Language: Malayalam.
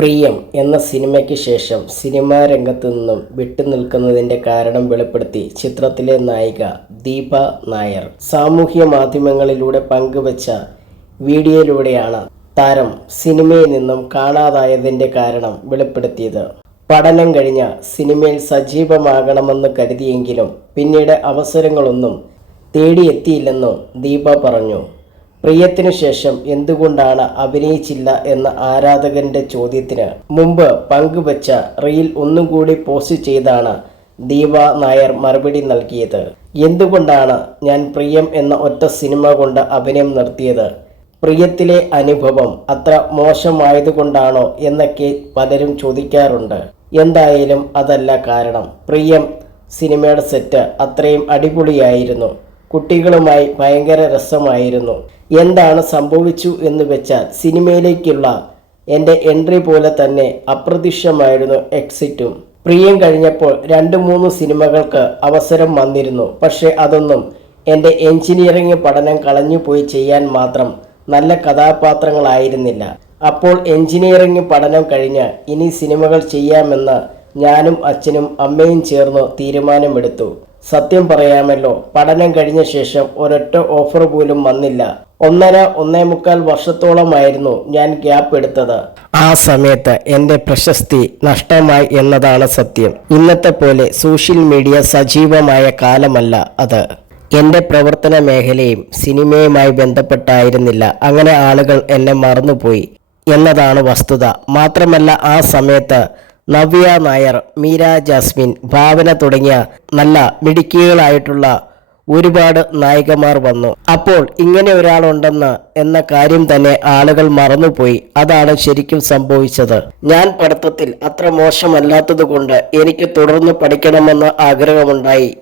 പ്രിയം എന്ന സിനിമയ്ക്ക് ശേഷം സിനിമാ രംഗത്തു നിന്നും വിട്ടുനിൽക്കുന്നതിന്റെ കാരണം വെളിപ്പെടുത്തി ചിത്രത്തിലെ നായിക ദീപ നായർ. സാമൂഹ്യ മാധ്യമങ്ങളിലൂടെ പങ്കുവച്ച വീഡിയോയിലൂടെയാണ് താരം സിനിമയിൽ നിന്നും കാണാതായതിന്റെ കാരണം വെളിപ്പെടുത്തിയത്. പഠനം കഴിഞ്ഞ സിനിമയിൽ സജീവമാകണമെന്ന് കരുതിയെങ്കിലും പിന്നീട് അവസരങ്ങളൊന്നും തേടിയെത്തിയില്ലെന്നും ദീപ പറഞ്ഞു. പ്രിയത്തിനു ശേഷം എന്തുകൊണ്ടാണ് അഭിനയിച്ചില്ല എന്ന ആരാധകന്റെ ചോദ്യത്തിന് മുമ്പ് പങ്കുവച്ച റീൽ ഒന്നും കൂടി പോസ്റ്റ് ചെയ്താണ് ദീപ നായർ മറുപടി നൽകിയത്. എന്തുകൊണ്ടാണ് ഞാൻ പ്രിയം എന്ന ഒറ്റ സിനിമ കൊണ്ട് അഭിനയം നിർത്തിയത്? പ്രിയത്തിലെ അനുഭവം അത്ര മോശമായതുകൊണ്ടാണോ എന്നൊക്കെ പലരും ചോദിക്കാറുണ്ട്. എന്തായാലും അതല്ല കാരണം. പ്രിയം സിനിമയുടെ സെറ്റ് അത്രയും അടിപൊളിയായിരുന്നു. കുട്ടികളുമായി ഭയങ്കര രസമായിരുന്നു. എന്താണ് സംഭവിച്ചു എന്ന് വെച്ചാൽ സിനിമയിലേക്കുള്ള എന്റെ എൻട്രി പോലെ തന്നെ അപ്രത്യക്ഷമായിരുന്നു എക്സിറ്റും. പ്രിയം കഴിഞ്ഞപ്പോൾ രണ്ട് മൂന്ന് സിനിമകൾക്ക് അവസരം വന്നിരുന്നു. പക്ഷേ അതൊന്നും എന്റെ എഞ്ചിനീയറിംഗ് പഠനം കളഞ്ഞു പോയി ചെയ്യാൻ മാത്രം നല്ല കഥാപാത്രങ്ങളായിരുന്നില്ല. അപ്പോൾ എഞ്ചിനീയറിംഗ് പഠനം കഴിഞ്ഞ് ഇനി സിനിമകൾ ചെയ്യാമെന്ന് ഞാനും അച്ഛനും അമ്മയും ചേർന്ന് തീരുമാനമെടുത്തു. സത്യം പറയാമല്ലോ പഠനം കഴിഞ്ഞ ശേഷം ഒരൊറ്റ ഓഫർ പോലും വന്നില്ല. ഒന്നര ഒന്നേ മുക്കാൽ വർഷത്തോളമായിരുന്നു ഞാൻ ഗ്യാപ്പ് എടുത്തത്. ആ സമയത്ത് എന്റെ പ്രശസ്തി നഷ്ടമായി എന്നതാണ് സത്യം. ഇന്നത്തെ പോലെ സോഷ്യൽ മീഡിയ സജീവമായ കാലമല്ല അത്. എന്റെ പ്രവർത്തന മേഖലയും സിനിമയുമായി ബന്ധപ്പെട്ടായിരുന്നില്ല. അങ്ങനെ ആളുകൾ എന്നെ മറന്നുപോയി എന്നതാണ് വസ്തുത. മാത്രമല്ല ആ സമയത്ത് നവ്യ നായർ മീര ജാസ്മിൻ ഭാവന തുടങ്ങിയ നല്ല മിടുക്കികളായിട്ടുള്ള ഒരുപാട് നായികമാർ വന്നു. അപ്പോൾ ഇങ്ങനെ ഒരാളുണ്ടെന്ന് എന്ന കാര്യം തന്നെ ആളുകൾ മറന്നുപോയി. അതാണ് ശരിക്കും സംഭവിച്ചത്. ഞാൻ പഠിത്തത്തിൽ അത്ര മോശമല്ലാത്തത് കൊണ്ട് എനിക്ക് തുടർന്ന് പഠിക്കണമെന്ന് ആഗ്രഹമുണ്ടായി.